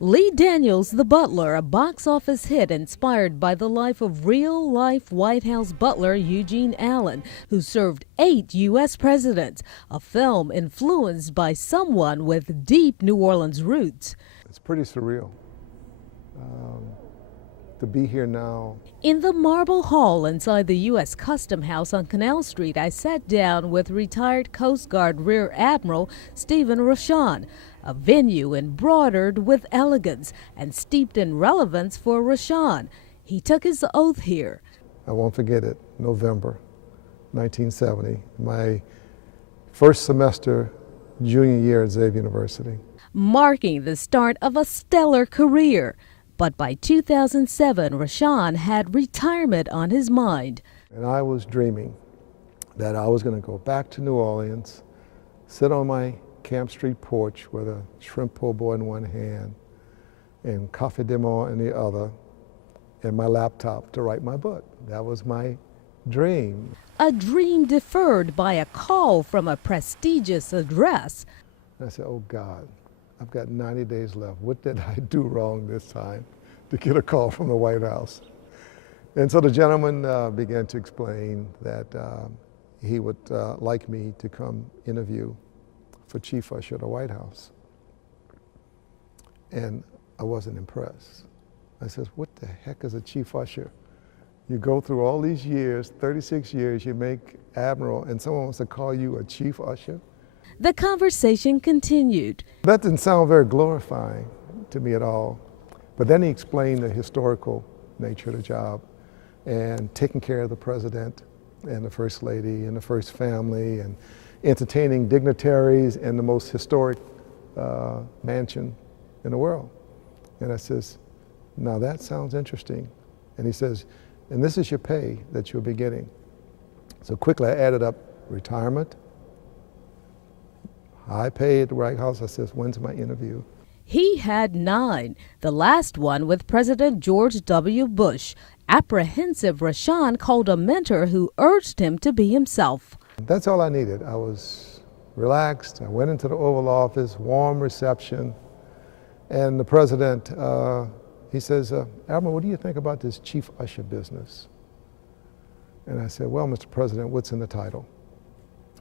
Lee Daniels' The Butler, a box office hit inspired by the life of real-life White House butler Eugene Allen, who served 8 U.S. presidents, a film influenced by someone with deep New Orleans roots. It's pretty surreal to be here now. In the Marble Hall inside the U.S. Custom House on Canal Street, I sat down with retired Coast Guard Rear Admiral Stephen Rochon, a venue embroidered with elegance and steeped in relevance for Rochon. He took his oath here. I won't forget it, November 1970, my first semester junior year at Xavier University. Marking the start of a stellar career. But by 2007, Rochon had retirement on his mind. And I was dreaming that I was going to go back to New Orleans, sit on my Camp Street porch with a shrimp po' boy in one hand and coffee de more in the other, and my laptop to write my book. That was my dream. A dream deferred by a call from a prestigious address. And I said, oh God, I've got 90 days left. What did I do wrong this time to get a call from the White House? And so the gentleman began to explain that he would like me to come interview for chief usher at the White House. And I wasn't impressed. I said, what the heck is a chief usher? You go through all these years, 36 years, you make Admiral, and someone wants to call you a chief usher? The conversation continued. That didn't sound very glorifying to me at all. But then he explained the historical nature of the job and taking care of the president and the first lady and the first family and entertaining dignitaries in the most historic mansion in the world. And I says, now that sounds interesting. And he says, and this is your pay that you'll be getting. So quickly I added up retirement, high pay at the White House. I says, when's my interview? He had 9, the last one with President George W. Bush. Apprehensive, Rochon called a mentor who urged him to be himself. That's all I needed. I was relaxed. I went into the Oval Office, warm reception, and the president, he says, Admiral, what do you think about this chief usher business? And I said, well, Mr. President, what's in the title?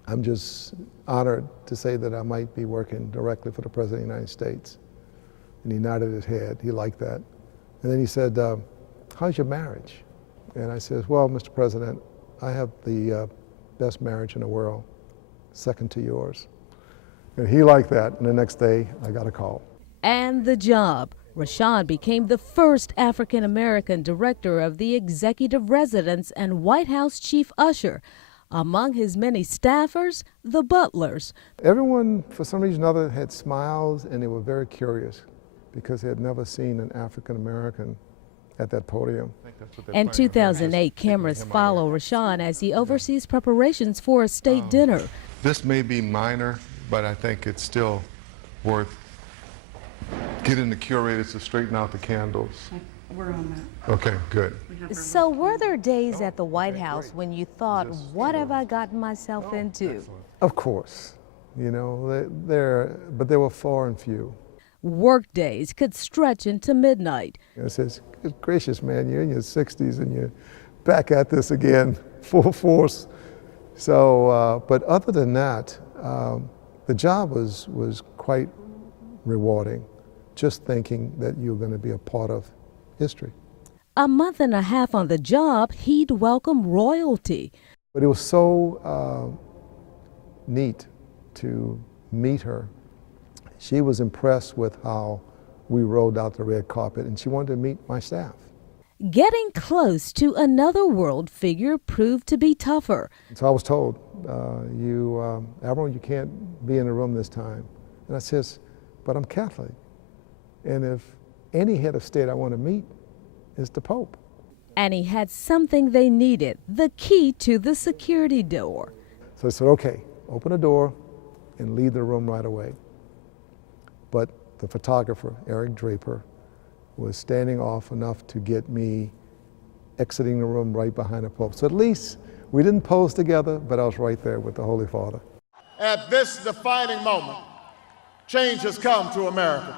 I'm just honored to say that I might be working directly for the President of the United States. And he nodded his head. He liked that. And then he said, how's your marriage? And I said, well, Mr. President, I have the best marriage in the world, second to yours. And he liked that. And the next day, I got a call. And the job. Rochon became the first African-American director of the executive residence and White House chief usher. Among his many staffers, the butlers. Everyone, for some reason or other, had smiles, and they were very curious because they had never seen an African-American at that podium. In 2008, cameras follow Rochon as he oversees preparations for a state dinner. This may be minor, but I think it's still worth getting the curators to straighten out the candles. We're on that. Okay, good. So were there days at the White House when you thought, what have I gotten myself into? Of course, you know, but they were far and few. Work days could stretch into midnight. It says, good gracious, man, you're in your 60s and you're back at this again, full force. So, but other than that, the job was quite rewarding, just thinking that you're going to be a part of history. A month and a half on the job, he'd welcome royalty. But it was so neat to meet her. She was impressed with how we rolled out the red carpet, and she wanted to meet my staff. Getting close to another world figure proved to be tougher. So I was told, Admiral, you can't be in the room this time. And I says, but I'm Catholic. And if any head of state I want to meet is the Pope. And he had something they needed, the key to the security door. So I said, okay, open the door and leave the room right away. But the photographer, Eric Draper, was standing off enough to get me exiting the room right behind the Pope. So at least we didn't pose together, but I was right there with the Holy Father. At this defining moment, change has come to America.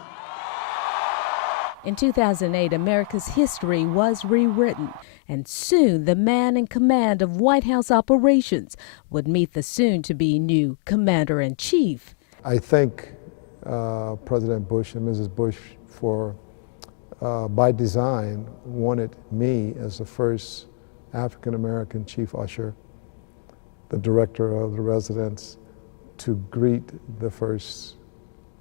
In 2008, America's history was rewritten, and soon the man in command of White House operations would meet the soon-to-be new commander-in-chief. I thank President Bush and Mrs. Bush for, by design, wanted me as the first African-American chief usher, the director of the residence, to greet the first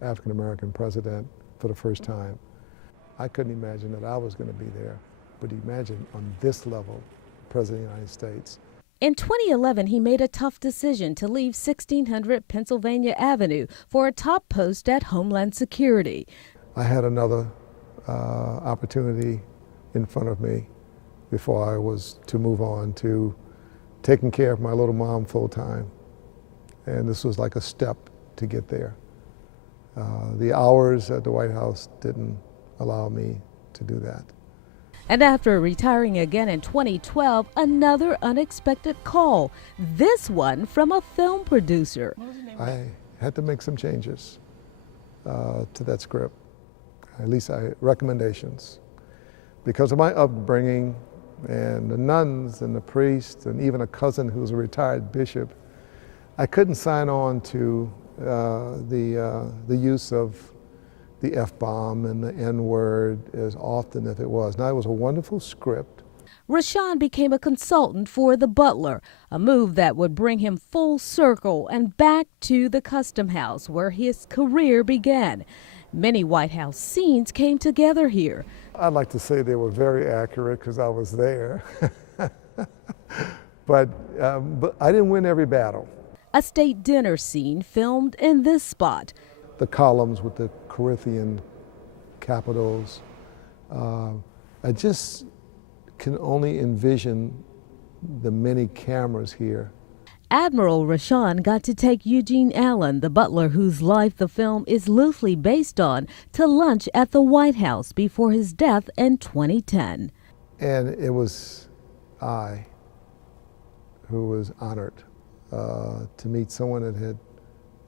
African-American president for the first time. I couldn't imagine that I was going to be there, but imagine on this level, President of the United States. In 2011, he made a tough decision to leave 1600 Pennsylvania Avenue for a top post at Homeland Security. I had another opportunity in front of me before I was to move on to taking care of my little mom full time. And this was like a step to get there. The hours at the White House didn't allow me to do that. And after retiring again in 2012, another unexpected call, this one from a film producer. I had to make some changes to that script, at least recommendations. Because of my upbringing and the nuns and the priests and even a cousin who's a retired bishop, I couldn't sign on to the use of the F-bomb and the N-word as often as it was. Now, it was a wonderful script. Rashawn became a consultant for The Butler, a move that would bring him full circle and back to the Custom House where his career began. Many White House scenes came together here. I'd like to say they were very accurate because I was there. but I didn't win every battle. A state dinner scene filmed in this spot. The columns with the Corinthian capitals. I just can only envision the many cameras here. Admiral Rashawn got to take Eugene Allen, the butler whose life the film is loosely based on, to lunch at the White House before his death in 2010. And it was I who was honored to meet someone that had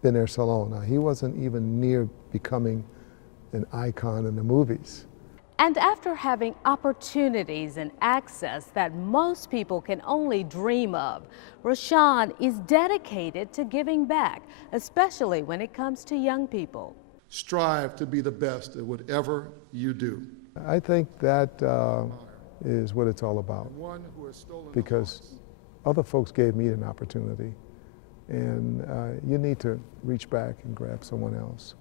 been there so long. Now, he wasn't even near becoming an icon in the movies. And after having opportunities and access that most people can only dream of, Rashawn is dedicated to giving back, especially when it comes to young people. Strive to be the best at whatever you do. I think that is what it's all about, because other folks gave me an opportunity, and you need to reach back and grab someone else.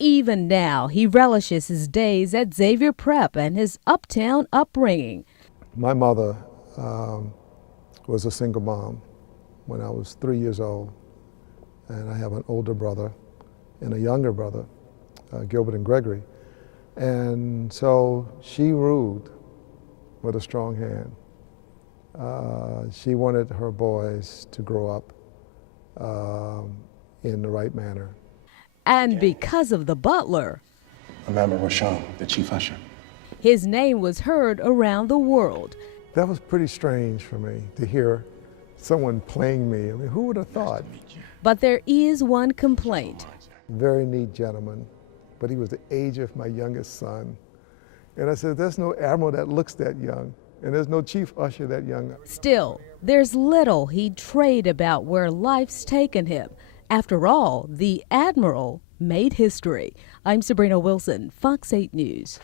Even now, he relishes his days at Xavier Prep and his uptown upbringing. My mother was a single mom when I was 3 years old, and I have an older brother and a younger brother, Gilbert and Gregory. And so she ruled with a strong hand. She wanted her boys to grow up in the right manner. And because of The Butler, I'm Admiral Rashawn, the chief usher. his name was heard around the world. That was pretty strange for me to hear someone playing me. I mean, who would have thought? But there is one complaint. Very neat gentleman, but he was the age of my youngest son. And I said, there's no admiral that looks that young, and there's no chief usher that young. Still, there's little he'd trade about where life's taken him. After all, the Admiral made history. I'm Sabrina Wilson, Fox 8 News.